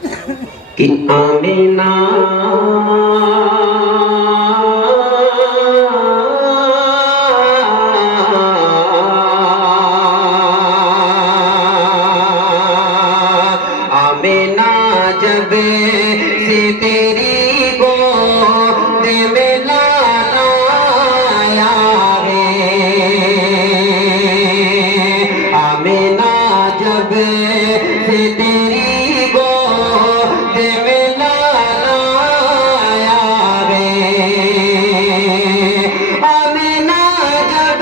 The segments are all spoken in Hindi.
कि आमीना आमीना जब से तेरी गोद में लाना आया है, आमीना जब से तेरी गोद में लाना आया है, आमीना जब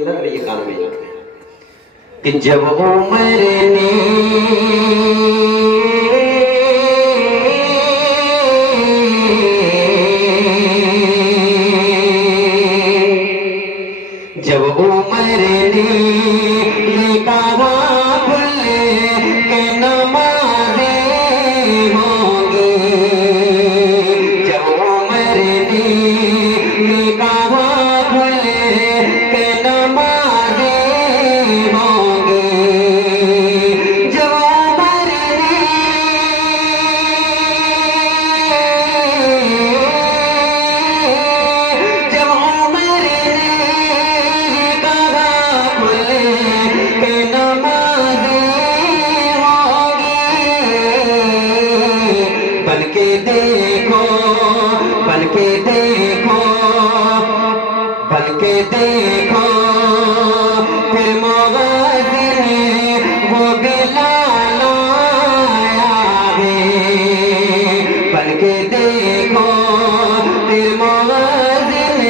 लग रही है कान में कि जब उमर ने जब उमर ने ये कहा भूल के नमाज़े होंगी, जब उमर ने ये कहा भूल के नमाज़े होंगी, जब उमर ने जब उमर ने कहा भूल के नमाज़े होंगी, बल्कि देखो बल्कि देखो बल्कि देखो फिर मुअज़्ज़िन वो बिलाल आया है, बल्कि देखो फिर मुअज़्ज़िन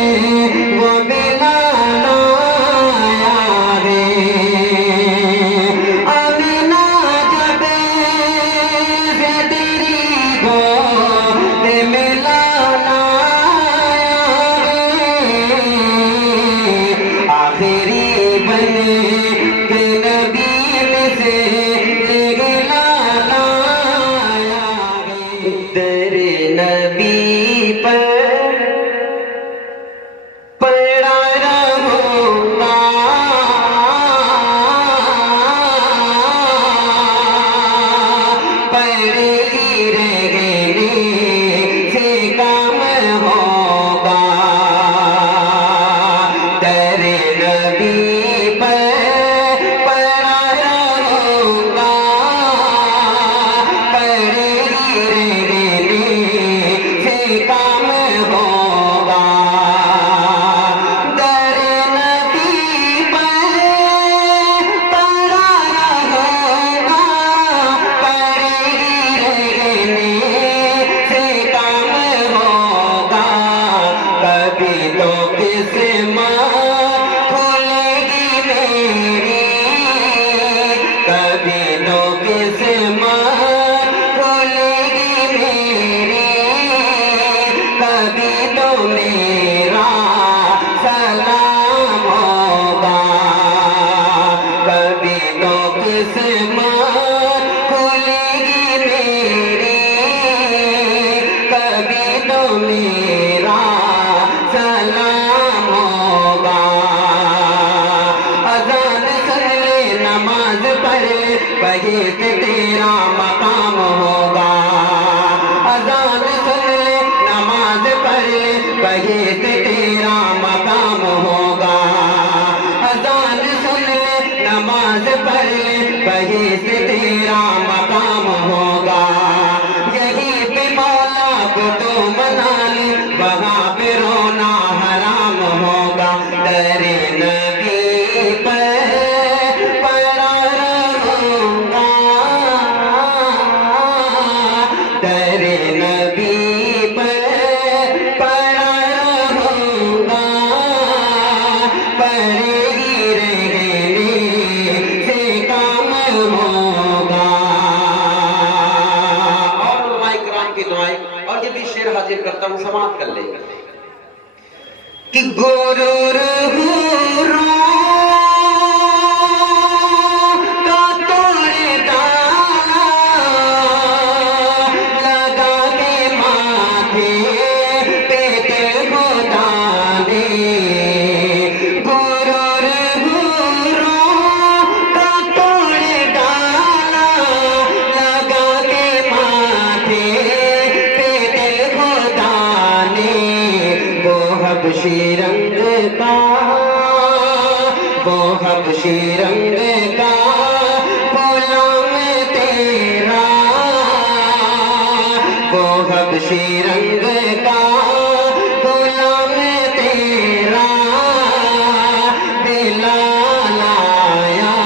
वो बिलाल आया है, आमीना जब से तेरी गोद में लाना आखिरी बन के नबी में से लाना आया है, तेरे नबी पर पड़ा रहूंगा, पड़े ही रहने से काम होगा, तेरे नबी पर पड़ा रहूंगा, पड़े ही रहने से काम होगा, तेरे नबी पर पड़ा रहूंगा, पड़े ही रहने से काम होगा, कभी तो किस्मत खुलेगी मेरी, कभी तो किस्मत खुलेगी मेरी, कभी तो मेरा सलाम होगा, कभी तो किस्मत खुलेगी मेरी, कभी तो मेरा सलाम होगा, अज़ान सुन ले नमाज पढ़ ले वही से तेरा मकाम होगा, अज़ान सुन ले नमाज पढ़ ले वही से तेरा मकाम होगा, अज़ान सुन ले नमाज पढ़ ले वही से तेरा मकाम होगा, यही पे मौला को तो मना ले वहाँ पे रोना हराम होगा, कि गुरूर गुरू का तोड़े ताला लगा के माथे पे दिल को दाने। गुरूर गुरू का तोड़े ताला लगा के माथे पे दिल को दाने। वो हबशी रंग का, वो हबशी रंग का गुलाम तेरा, वो हबशी रंग का गुलाम तेरा। बिलाल आया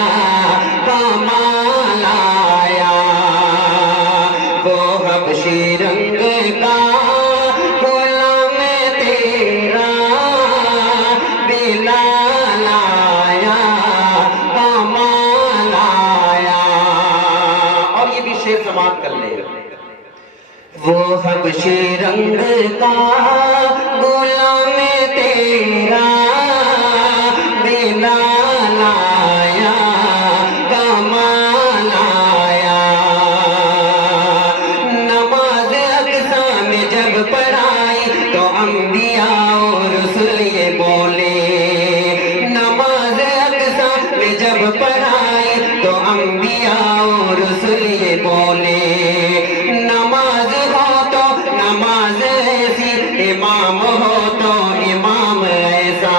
कमाल आया, वो हबशी रंग का गुलाम तेरा। बिलाल आया कमाल आया। और ये भी शेर समाप्त कर ले। वो हबशी रंग का गुलाम तेरा, बिलाल आया कमाल आया। नमाज अक़सा में जब पढ़ाई तो अंबिया और रसूल ये बोले। नमाज अक़सा में जब पढ़ाई तो अंबिया और रसूल ये बोले। नमाज हो तो नमाज ऐसी, इमाम हो तो इमाम ऐसा।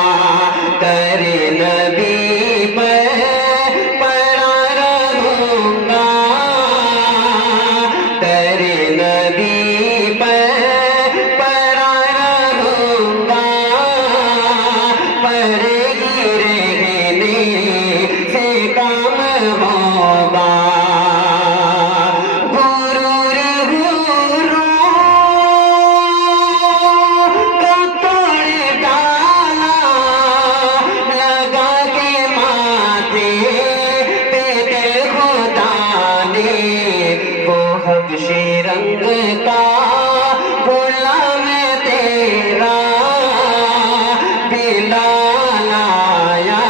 करे नबी पर पड़ा रहूंगा, करे नबी पर पड़ा रहूंगा। पर रहने से काम होगा। गुरूर गुरू का तोड़े डाला लगा के माथे पे दिल को दाने। वो हबशी रंग का गुलाम तेरा, बिलाल आया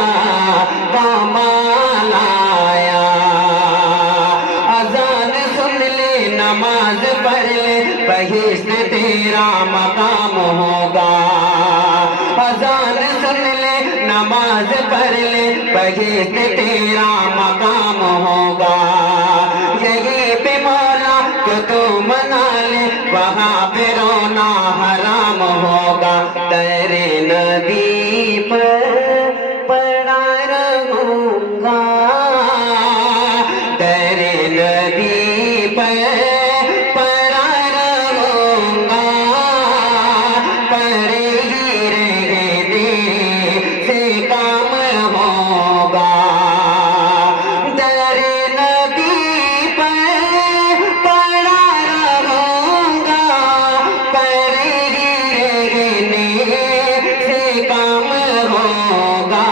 कमाल आया। अजान सुन ले नमाज पढ़ ले, बहिश्त तेरा मकाम होगा। अजान सुन ले नमाज पढ़ ले, बहिश्त तेरा मकाम होगा। यही पे मौला को तो मना ले, वहाँ पे रोना हराम होगा। तेरे नबी पर पड़ा रहूंगा, तेरे नबी पर पड़ा रहूंगा। पर ही रहने से काम होगा। तेरे नबी पर पड़ा रहूंगा, पर ही रहने से काम होगा।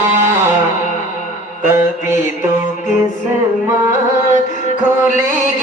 कभी तो किस्मत खुलेगी